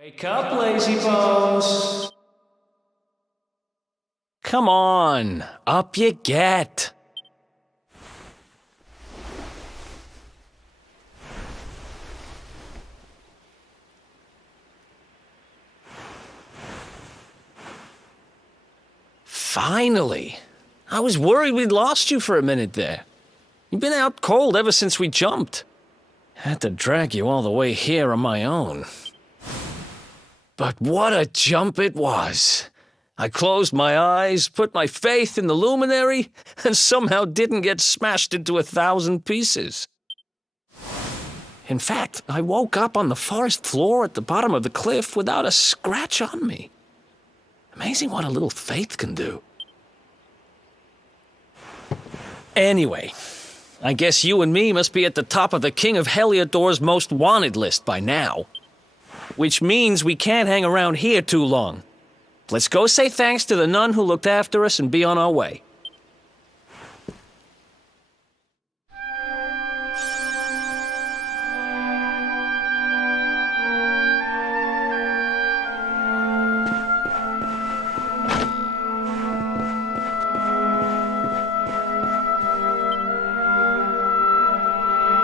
Wake up, lazy bones! Come on, up you get. Finally! I was worried we'd lost you for a minute there. You've been out cold ever since we jumped. Had to drag you all the way here on my own. But what a jump it was! I closed my eyes, put my faith in the luminary, and somehow didn't get smashed into 1,000 pieces. In fact, I woke up on the forest floor at the bottom of the cliff without a scratch on me. Amazing what a little faith can do. Anyway, I guess you and me must be at the top of the King of Heliodor's most wanted list by now. Which means we can't hang around here too long. Let's go say thanks to the nun who looked after us and be on our way.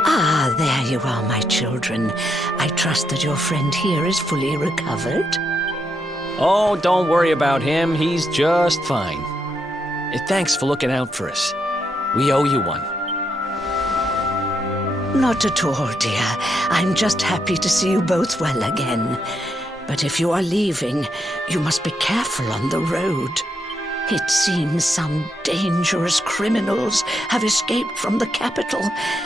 Ah, there you are, my children. I trust that your friend here is fully recovered. Oh, don't worry about him. He's just fine. Thanks for looking out for us. We owe you one. Not at all, dear. I'm just happy to see you both well again. But if you are leaving, you must be careful on the road. It seems some dangerous criminals have escaped from the capital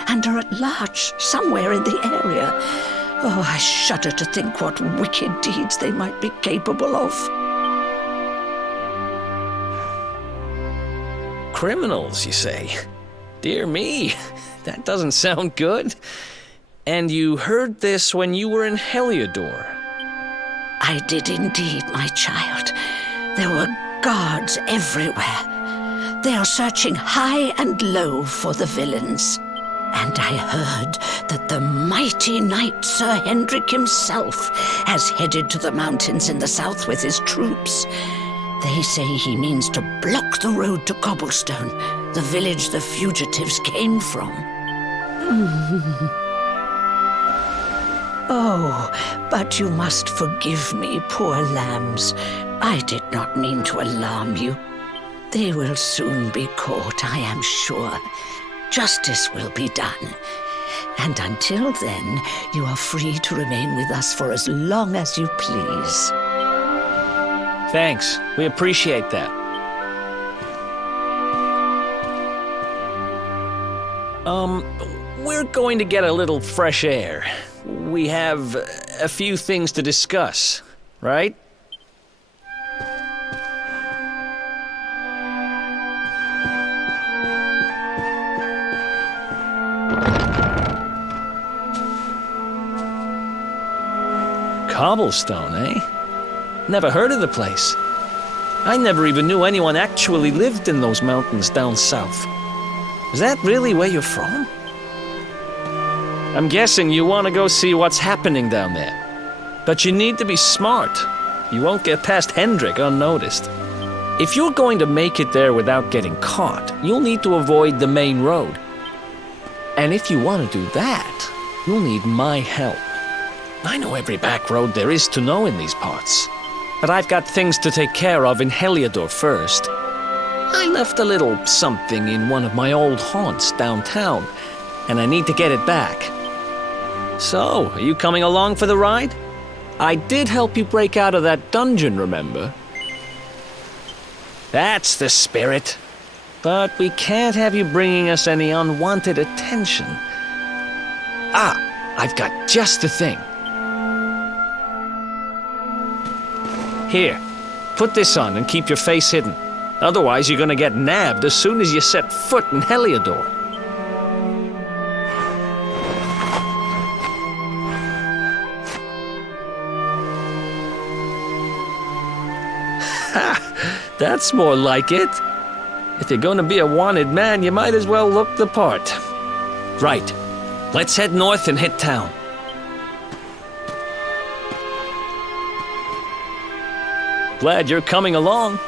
and are at large somewhere in the area. Oh, I shudder to think what wicked deeds they might be capable of. Criminals, you say? Dear me, that doesn't sound good. And you heard this when you were in Heliodor? I did indeed, my child. There were guards everywhere. They are searching high and low for the villains. And I heard that the mighty knight Sir Hendrik himself has headed to the mountains in the south with his troops. They say he means to block the road to Cobblestone, the village the fugitives came from. Oh, but you must forgive me, poor lambs. I did not mean to alarm you. They will soon be caught, I am sure. Justice will be done. And until then, you are free to remain with us for as long as you please. Thanks. We appreciate that. We're going to get a little fresh air. We have a few things to discuss, right? Cobblestone, eh? Never heard of the place. I never even knew anyone actually lived in those mountains down south. Is that really where you're from? I'm guessing you want to go see what's happening down there. But you need to be smart. You won't get past Hendrik unnoticed. If you're going to make it there without getting caught, you'll need to avoid the main road. And if you want to do that, you'll need my help. I know every back road there is to know in these parts. But I've got things to take care of in Heliodor first. I left a little something in one of my old haunts downtown, and I need to get it back. So, are you coming along for the ride? I did help you break out of that dungeon, remember? That's the spirit. But we can't have you bringing us any unwanted attention. Ah, I've got just the thing. Here, put this on and keep your face hidden. Otherwise, you're gonna get nabbed as soon as you set foot in Heliodor. Ha! That's more like it. If you're gonna be a wanted man, you might as well look the part. Right. Let's head north and hit town. glad you're coming along.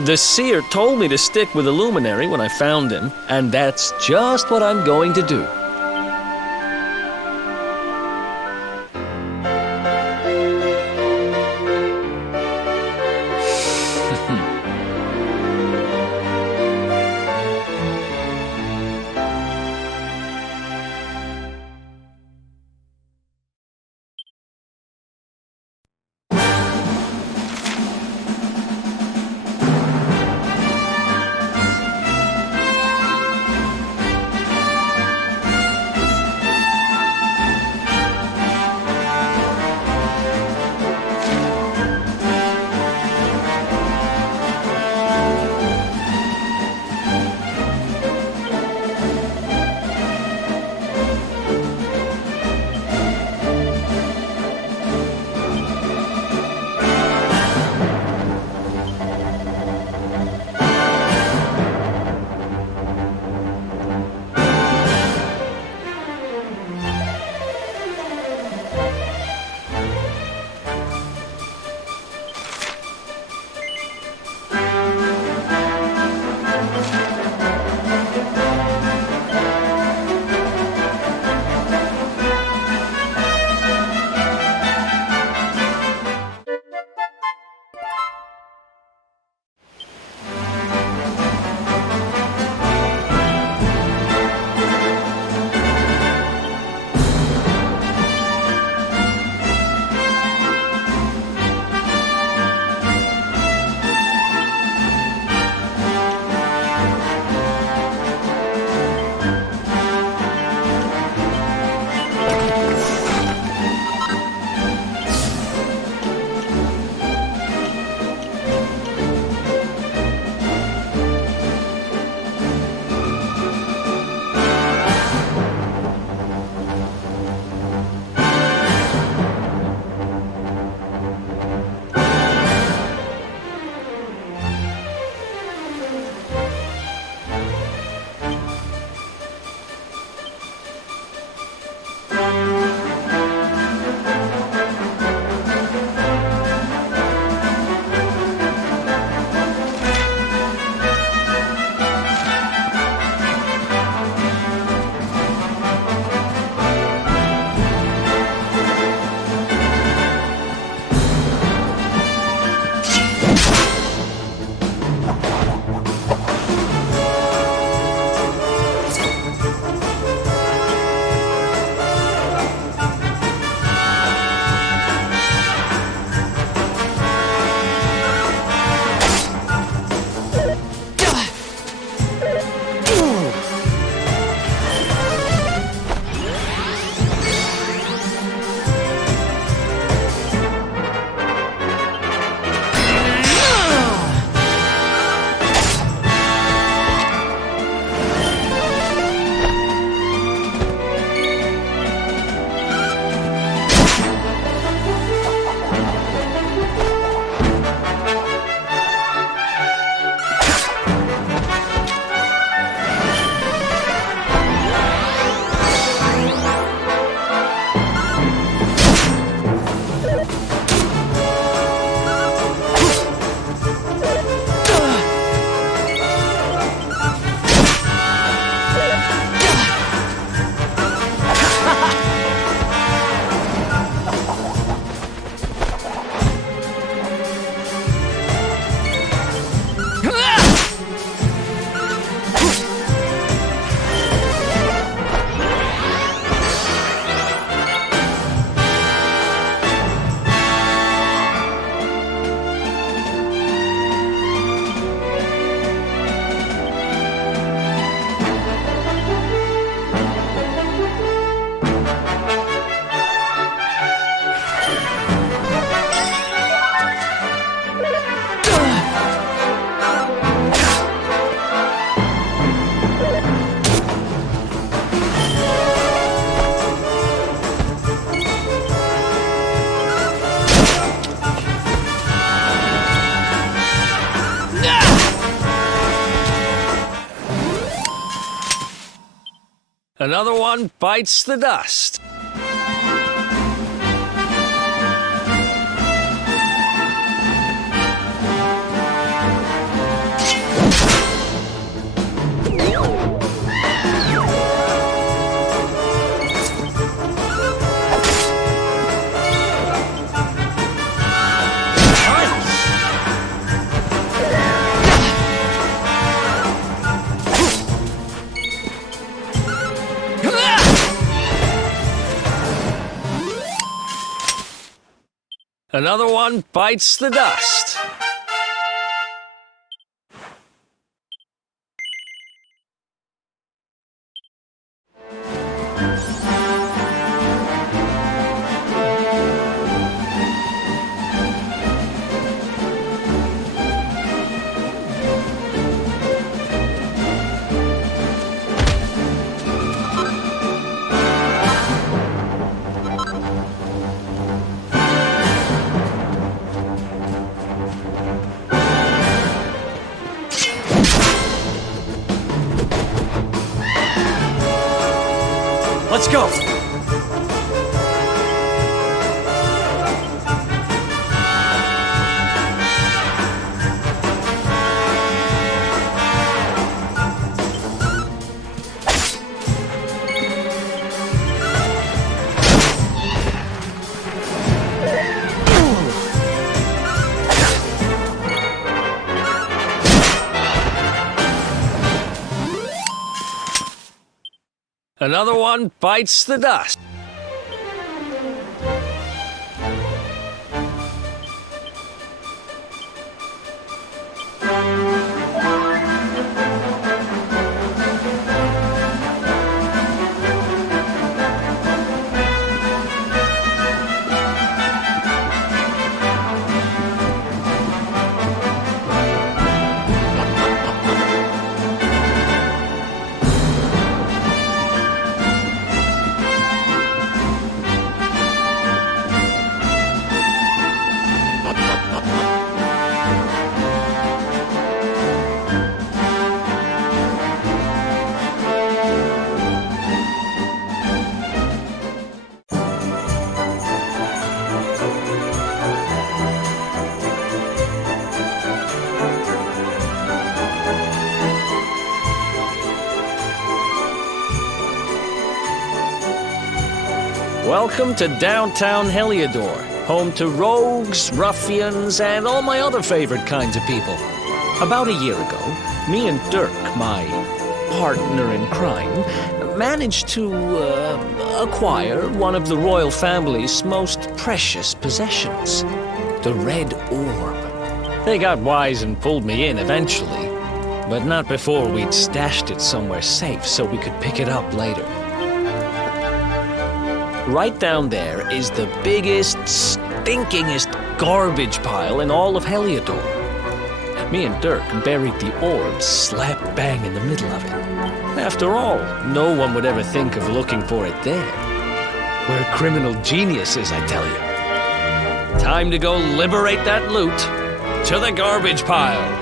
The seer told me to stick with the luminary when I found him, and that's just what I'm going to do. Another one bites the dust. Another one bites the dust. Let's go! Another one bites the dust. Welcome to downtown Heliodor, home to rogues, ruffians, and all my other favorite kinds of people. About a year ago, me and Dirk, my partner in crime, managed to acquire one of the royal family's most precious possessions, the Red Orb. They got wise and pulled me in eventually, but not before we'd stashed it somewhere safe so we could pick it up later. Right down there is the biggest, stinkingest garbage pile in all of Heliodor. Me and Dirk buried the orb slap bang in the middle of it. After all, no one would ever think of looking for it there. We're criminal geniuses, I tell you. Time to go liberate that loot to the garbage pile.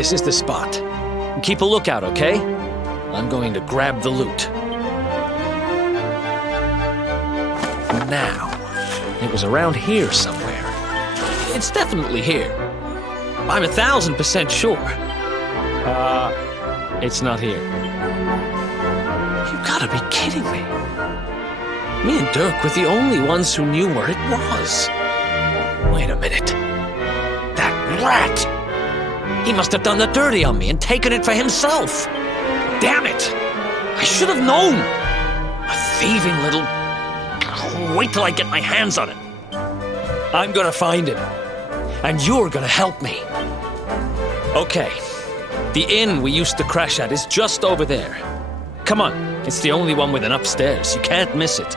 This is the spot. Keep a lookout, okay? I'm going to grab the loot. Now, It was around here somewhere. It's definitely here. I'm 1,000% sure. It's not here. You gotta be kidding me. Me and Dirk were the only ones who knew where it was. Wait a minute. That rat! He must have done the dirty on me and taken it for himself. Damn it! I should have known! A thieving little... Wait till I get my hands on it. I'm gonna find him. And you're gonna help me. Okay. The inn we used to crash at is just over there. Come on. It's the only one with an upstairs. You can't miss it.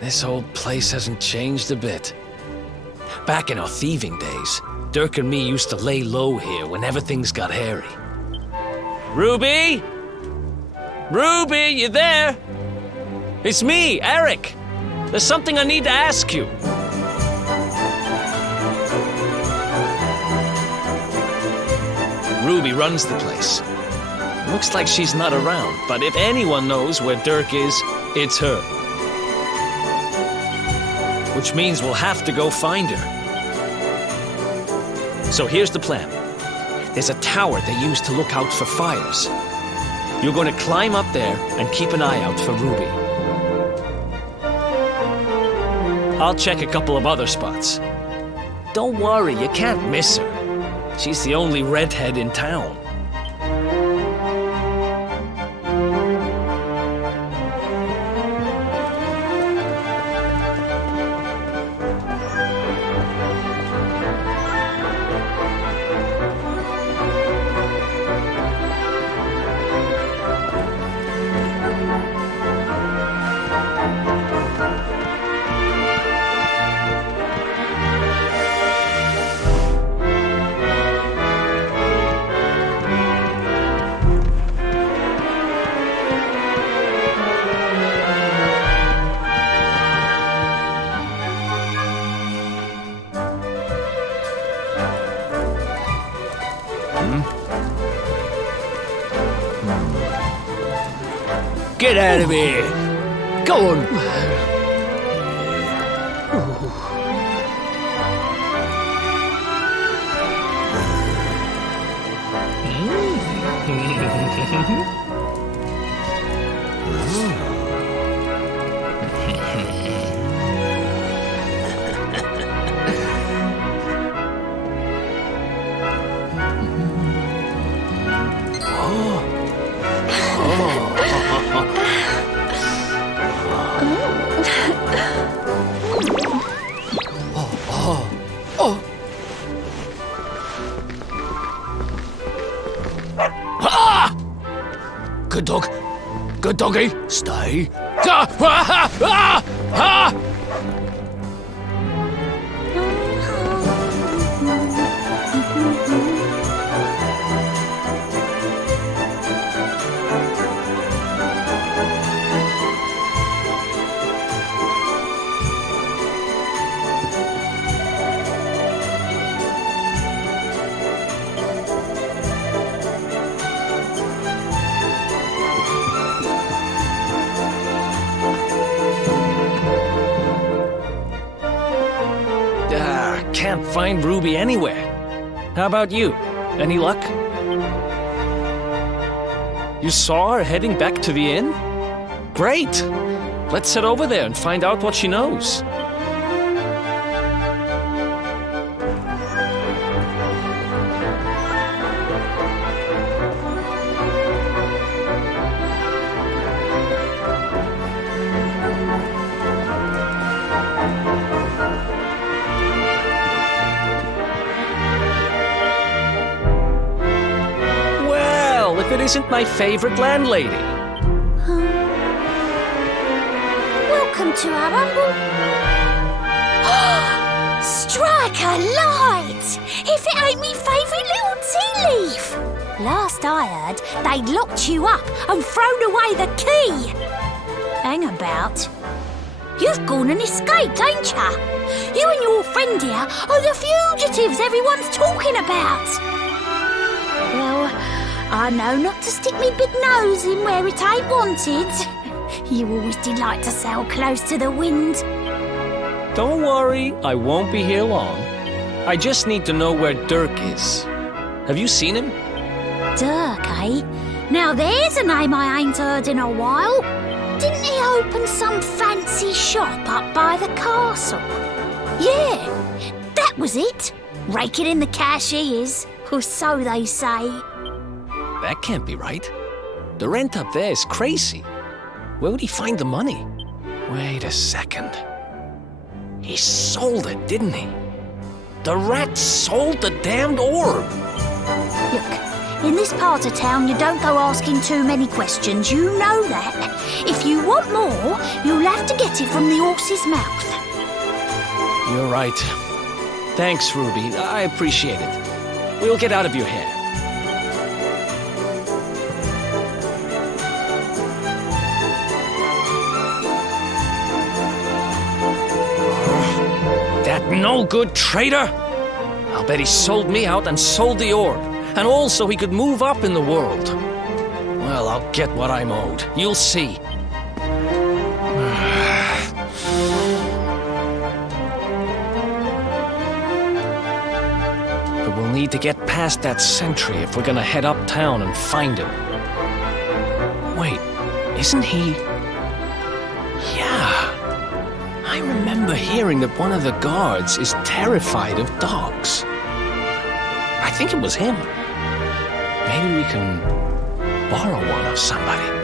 This old place hasn't changed a bit. Back in our thieving days, Dirk and me used to lay low here whenever things got hairy. Ruby? Ruby, you there? It's me, Eric. There's something I need to ask you. Ruby runs the place. Looks like she's not around, but if anyone knows where Dirk is, it's her. Which means we'll have to go find her. So here's the plan. There's a tower they use to look out for fires. You're going to climb up there and keep an eye out for Ruby. I'll check a couple of other spots. Don't worry, you can't miss her. She's the only redhead in town. Get out of here! Go on! Good dog. Good doggy. Stay. Can't find Ruby anywhere. How about you? Any luck? You saw her heading back to the inn? Great! Let's head over there and find out what she knows. If it isn't my favorite landlady. Welcome to our humble Strike a light! If it ain't me favourite little tea leaf! Last I heard, they'd locked you up and thrown away the key. Hang about. You've gone and escaped, ain't ya? You and your friend here are the fugitives everyone's talking about. Well, I know not to stick me big nose in where it ain't wanted. You always did like to sail close to the wind. Don't worry, I won't be here long. I just need to know where Dirk is. Have you seen him? Dirk, eh? Now there's a name I ain't heard in a while. Didn't he open some fancy shop up by the castle? Yeah, that was it. Raking in the cash he is, or so they say. That can't be right. The rent up there is crazy. Where would he find the money? Wait a second. He sold it, didn't he? The rat sold the damned orb. Look, in this part of town you don't go asking too many questions, you know that. If you want more, you'll have to get it from the horse's mouth. You're right. Thanks, Ruby. I appreciate it. We'll get out of your hair. That no-good traitor! I'll bet he sold me out and sold the orb, and all so he could move up in the world. Well, I'll get what I'm owed. You'll see. But we'll need to get past that sentry if we're gonna head uptown and find him. Wait, isn't he... Yeah. I remember hearing that one of the guards is terrified of dogs. I think it was him. Maybe we can borrow one of somebody.